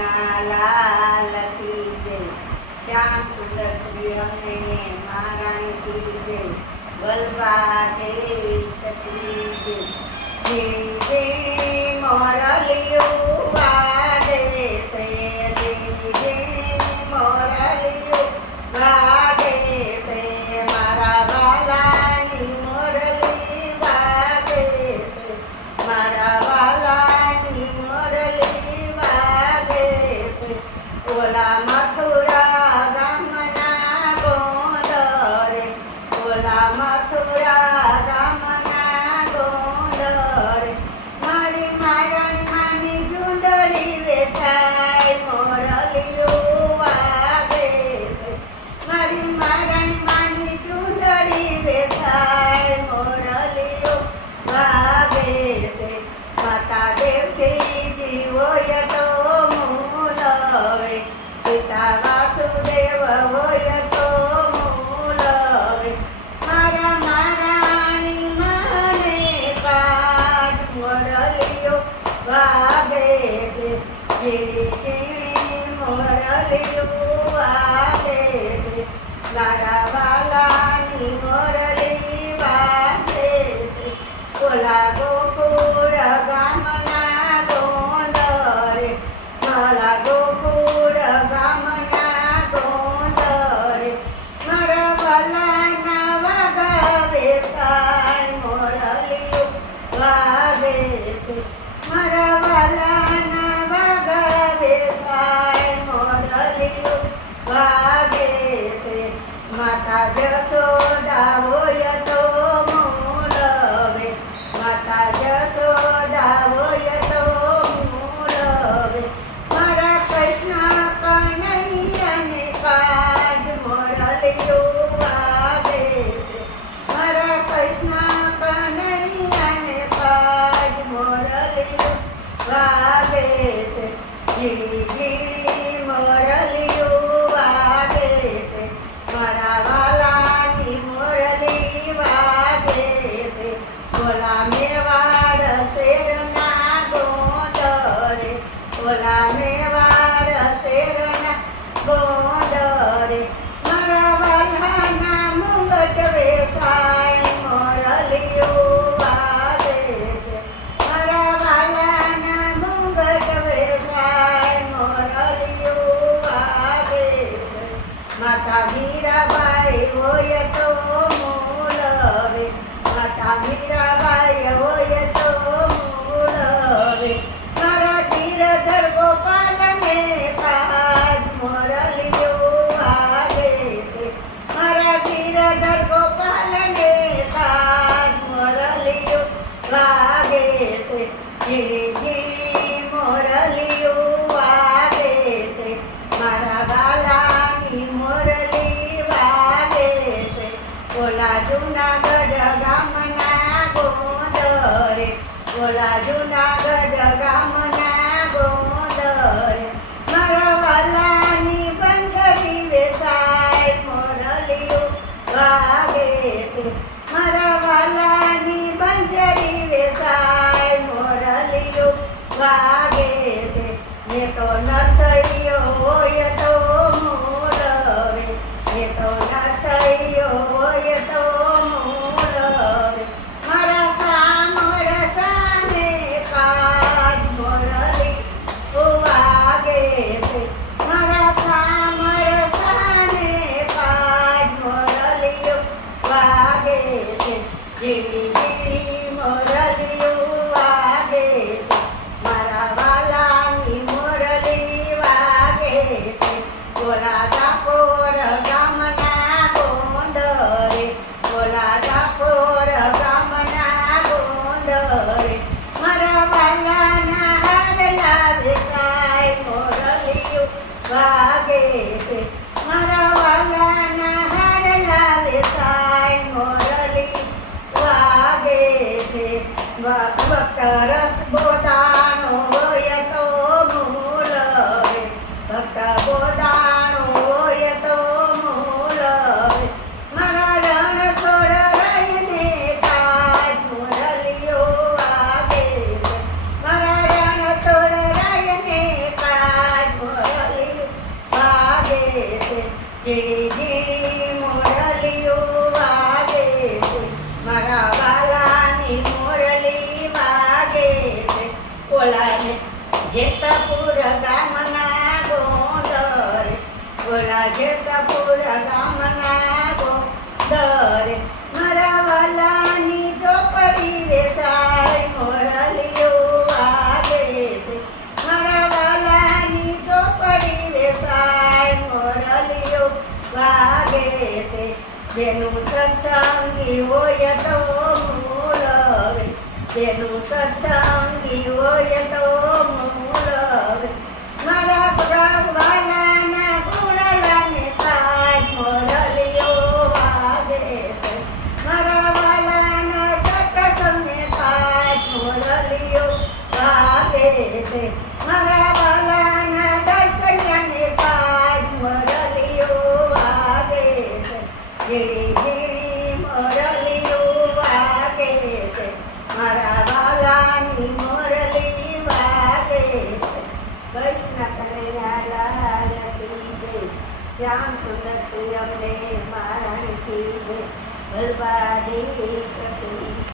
लाल की जय, श्याम सुंदर श्री हमने महारानी की जय, बलबा सती जय। झीणी झीणी मोरलियो वागे छे, झीणी झीणी मोरलियो वागे छे, मारा वालानी मोरली वागे छे, मारा वालानी मोरली वागे छे। ओला मथुरा गामना गोंदरे, ओला मथुरा गामना गोंदरे, मारी मारणी मानी जुंदड़ी वेचाय मोरलियो वागे छे, मारी मारणी मानी जुंदड़ी वेचाय मोरलियो वागे छे। माता देवकी जीवोय तो मूलवे, पिता वासुदेव होय तो मूलवे, मारा महाराणी माने पाठ मोरलियो वागे छे, झीणी झीणी मोरलियो वागे छे, मारा वालानी मोरली वागे छे। ओला गोकुळ गामना गोंदरे, मला गोकुळ गामना गोंदरे, मारा वालाना वागावे साय मोरलियो वागे छे, मारा वालाना वागावे साय मोरलियो वागे छे। माता जसोदा होय तो मूलवे, माता जसोदा होय तो मूलवे, मारा कृष्ण कन्हैयाने काज मोरलियो वागे छे, मारा कृष्ण कन्हैयाने काज मोरलियो वागे छे। झीणी झीणी मोरलियो वागे छे, मारा वालानी मोरली वागे छे। ओला मेवाड़ शेरना गोंदरे, ओला मेवाड़ शेरना गोंदरे, मारा वालाना मुंगट वेसाय मोरलियो वागे छे, मारा वालाना मुंगट वेसाय मोरलियो वागे छे। माता मीराबाई होय तो मूलवे, माता मीराबाई होय तो मूलवे, मारा गिरधर गोपाल ने काज मोरलियो वागे छे, मारा गिरधर गोपाल ने काज मोरलियो वागे छे। झीणी झीणी मोरलियो वागे छे, मारा वालानी मोरली वागे छे। ओला जूनागढ़ गामना गोंदरे, ओला जूनागढ़ गामना गोंदरे, मारा वालानी बंसरी वेचाय मोरलियो वागे छे, मारा वालानी बंसरी वेचाय मोरलियो वागे छे। ने तो नरसैयो होय तो मूलवे, ने तो नरसैयो होय तो मूलवे, मारा सामर साने काज मोरली वागे छे, मारा सामर साने काज मोरलियो वागे छे। झीणी झीणी मोरलियो वागे छे, मारा वालानी मोरली वागे छे। ओला डाकोर गामना गोंदरे, ओला डाकोर गामना गोंदरे, मारा वालाना हारला वेसाय मोरलियो वागे छे, मारा वालाना हारला वेसाय मोरली वागे छे। भक्त रस बोदाणो होय तो मूलवे, भक्त बोदाणो होय तो मूलवे, मारा रण सोड़ रहीने काज मोरलियो वागे छे, मारा रण सोड़ रहीने काज ઝીણી ઝીણી મોરલીઓ વાગે છે, મારા વાલાની મોરલી વાગે છે. ઓલા જેતપુર ગામના ગોંદરે, ઓલા જેતપુર ગામના ગોંદરે, મારા વાલાની ચોપડી વેચાય મોરલીઓ વાગે છે, મારા વાલાની ચોપડી વેચાય મોરલીઓ વાગે છે. જેનું સત્સંગી હોય તો મૂળવે, જેનું સત્સંગી હોય તો મૂળવે, મારા વાલાના ગુણલાને તાજ મોરલીઓ વાગે છે, મારા વાલાના સત્સંગને તાજ મોરલીઓ વાગે છે, મારા વાલાના દર્શનને તાજ મોરલીઓ વાગે છે. ઝીણી ઝીણી મોરલીઓ વાગે છે, મારા વાલાની મોરલી વાગે છે. કૃષ્ણ કનૈયા લાલ કી જય, શ્યામ સુંદર શ્રી અમને મહારાણી કી જય, ભલભા દેશ કી